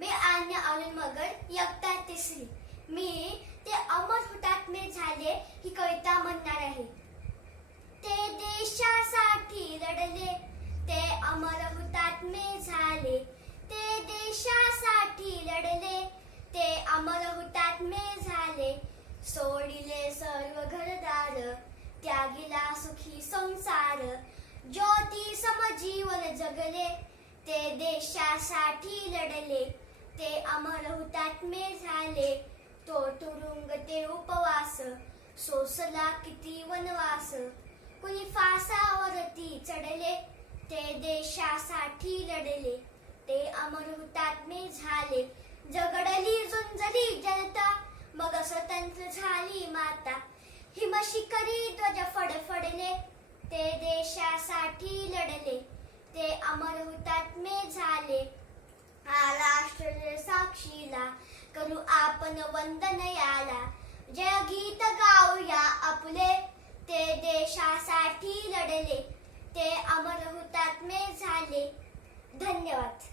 मैं आन्या आनंद मगर इयत्ता तिसरी. मी ते अमर हुतात्मे झाले ही कविता म्हणणार आहे. ते देशासाठी लढले, ते अमर हुतात्मे झाले. ते देशासाठी लढले, ते अमर हुतात्मे झाले. सोडिले सर्व घरदार, त्यागिला सुखी संसार. ज्योती समजीवन जगले, ते देशासाठी लढले. ते अमर हुतात्मे झाले. तो तुरुंग ते उपवास, सोसला किती वनवास. कुणी फासावरती चढले, ते देशासाठी लढले. ते अमर हुतात्मे झाले. जगडली झुंजली जनता, मग स्वतंत्र झाली माता. हिमशिखरी ध्वज फडफडले, ते देशासाठी लढले. ते अमर हुतात्मे झाले. हा राष्ट्र साक्षीला, करू आपण वंदन याला. जय गीत गाऊया आपले, ते देशासाठी लढले. ते अमर हुतात्मे झाले. धन्यवाद.